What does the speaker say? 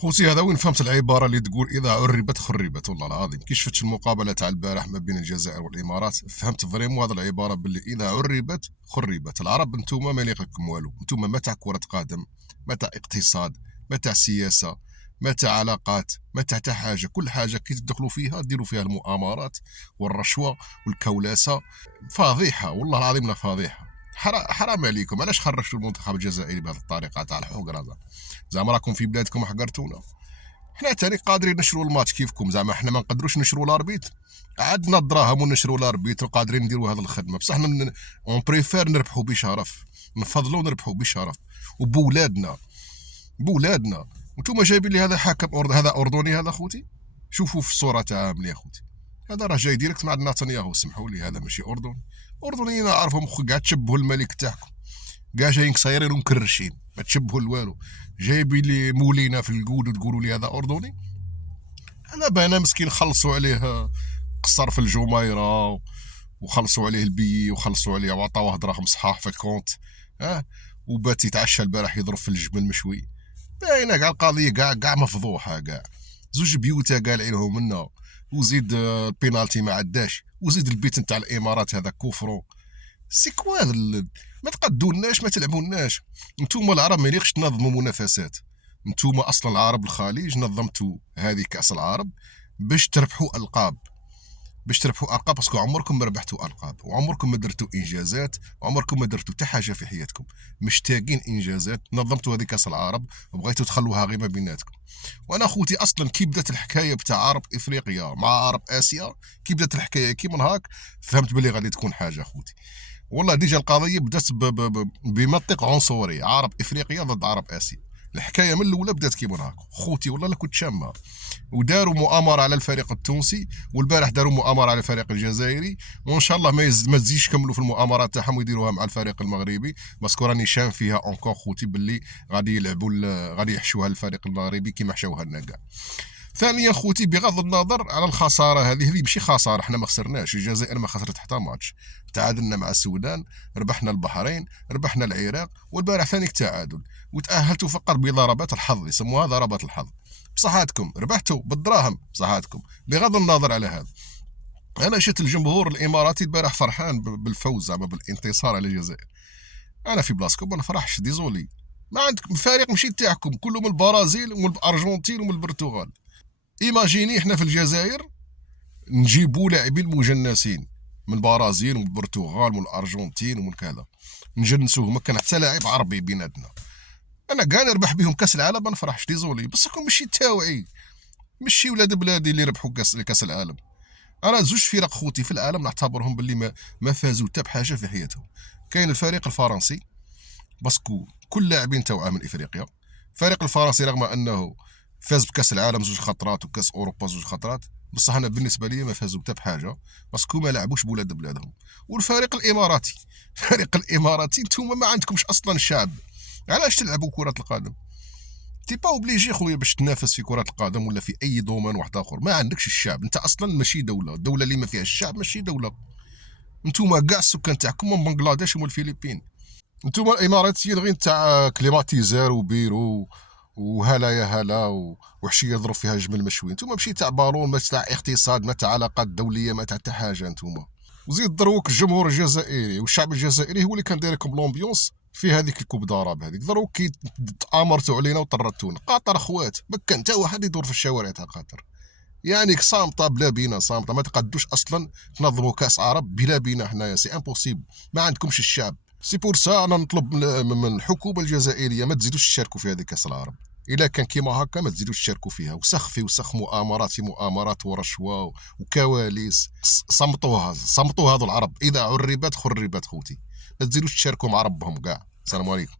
خوتي هذا وين فهمت العباره اللي تقول اذا عربت خربت. والله العظيم كي شفت المقابله تاع البارح ما بين الجزائر والامارات فهمت فريمون هذه العباره باللي اذا عربت خربت. العرب انتم ما يليقكم والو، انتم ما تاع كره قدم، ما تاع اقتصاد، ما تاع سياسه، ما تاع علاقات، ما تاع حتى حاجه. كل حاجه كي تدخلوا فيها ديروا فيها المؤامرات والرشوه والكولاسه. فضيحه والله العظيم لا فضيحه. حرام عليكم، علاش خرجتوا المنتخب الجزائري بهذه الطريقه تاع الحقره؟ زعما راكم في بلادكم حقرتونا. حنا تاني قادرين نشروا الماتش كيفكم، زعما حنا ما نقدروش نشروا لاربيت. عندنا الدراهم ونشروا لاربيت وقادرين نديروا هذه الخدمه، بصح اون بريفير نربحوا بشرف، نفضلوا نربحوا بشرف وبولادنا بولادنا. وانتم جايبين لي هذا حاكم هذا اردني هذا خوتي. شوفوا في الصوره تاعها مليح خوتي، هذا راه جاي ديريكت مع نتنياهو. سمحوا لي هذا ماشي اردني. اردنيين نعرفهم قاعد تشبهوا الملك تاعكم، كاع جايين قصيرين ومكرشين ما تشبهوا لوالو. جايبين لي مولينا في القود وتقولوا لي هذا اردني. انا بانا مسكين خلصوا عليه قصر في الجميره وخلصوا عليه البي وخلصوا عليه وعطاوه دراهم صحاح في الكونت. وبات يتعشى البارح يضرب في الجبن مشوي. باينه كاع القضيه كاع مفضوحه كاع. زوج بيوتا قال عليهم منا، وزيد البينالتي ما عداش، وزيد البيت نتاع الامارات هذا كفرو. سي كوا ما تقدوناش، ما تلعبوناش. نتوما العرب ما يليقش تنظموا منافسات. نتوما اصلا العرب الخليج نظمتوا هذه كاس العرب باش تربحوا القاب، باسكو عمركم ما ربحتوا القاب، وعمركم ما درتوا انجازات، وعمركم ما درتوا حتى حاجه في حياتكم. مشتاقين انجازات، نظمتوا هذه كاس العرب وبغيتوا تخلوها غير ما بيناتكم. وانا خوتي اصلا كي بدات الحكايه بتاع عرب افريقيا مع عرب اسيا، كي بدات الحكايه كي من هاك فهمت بلي غادي تكون حاجه خوتي. والله ديجا القضيه بدات بمنطق عنصري، عرب افريقيا ضد عرب اسيا. الحكايه من الاولى بدات كيما هاك خوتي، والله لا كنت شامها. وداروا مؤامره على الفريق التونسي، والبارح داروا مؤامره على الفريق الجزائري، وان شاء الله ما تزيدش يكملوا في المؤامرات تاعهم ويديروها مع الفريق المغربي. باسكو راني شام فيها اونكور خوتي باللي غادي يلعبوا غادي يحشوها الفريق المغربي كيما حشوها لنا كاع. ثانيا خوتي بغض النظر على الخساره هذه ماشي خساره، حنا ما خسرناش. الجزائر ما خسرت حتى ماتش. تعادلنا مع السودان، ربحنا البحرين، ربحنا العراق، والبارح ثاني تعادل، وتاهلتوا فقط بضربات الحظ، يسموها ضربات الحظ. بصحاتكم ربحتوا بالدراهم بصحاتكم. بغض النظر على هذا، انا شفت الجمهور الاماراتي البارح فرحان بالفوز، زعما بالانتصار على الجزائر. انا في بلاصتكم ما نفرحش، ديزولي. ما عندكم فريق ماشي تاعكم، كله من البرازيل ومن الارجنتين ومن البرتغال. ايماجيني احنا في الجزائر نجيبوا لاعبين مجنسين من البرازيل ومن البرتغال ومن الارجنتين ومن كذا، نجنسوهم. ما كان حتى لاعب عربي بيناتنا. انا كاع نربح بهم كاس العالم ما نفرحش، ديزولي. بس راكم ماشي تاوعي، ماشي ولاد بلادي اللي ربحوا كاس العالم. انا زوج فرق خوتي في العالم نعتبرهم باللي ما فازوا حتى بحاجه في حياتهم. كاين الفريق الفرنسي، باسكو كل لاعبين توعه من افريقيا. الفريق الفرنسي رغم انه فاز بكاس العالم زوج خطرات وكاس اوروبا زوج خطرات، بصح انا بالنسبه لي ما فازوا حتى بحاجه، باسكو ما لعبوش بولاد بلادهم. والفريق الاماراتي الفريق الاماراتي نتوما ما عندكمش اصلا شعب. علاش تلعبوا كره القدم؟ تي با اوبليجي خويا باش تنافس في كره القدم ولا في اي دومان واحد اخر. ما عندكش الشعب، انت اصلا ماشي دوله. الدوله اللي ما فيها الشعب ماشي دوله. نتوما كاع السكان تاعكم من بنغلاديش ومن الفلبين. نتوما الاماراتيين غير تاع كليماتيزار وبيرو وهلا يا هلا وحشيه يضرب فيها جمل مشوي. نتوما ماشي تاع بارون، ما تاع اقتصاد، ما تاع علاقات دوليه، ما تاع حتى حاجه نتوما. وزيد دروك الجمهور الجزائري والشعب الجزائري هو اللي كان داير لكم لومبيونس في هذيك الكوب داراب هذيك. دروك كي تامرتوا علينا وطردتونا. قاطر اخوات، ما كان حتى واحد يدور في الشوارع تاع قطر. يعني صامته بلا بينا، صامته. ما تقدوش اصلا تنظموا كاس عرب بلا بينا حنايا، سي امبوسيبل. ما عندكمش الشعب. سي بور سا انا نطلب من الحكومه الجزائريه ما تزيدوش تشاركوا في هذه كاس العرب. الا كان كيما هكا ما تزيدوش تشاركوا فيها. وسخ مؤامرات ورشوه وكواليس. صمتوا هذو العرب. اذا عربت خربت خوتي. ما تزيدوش تشاركوا مع ربهم كاع. السلام عليكم.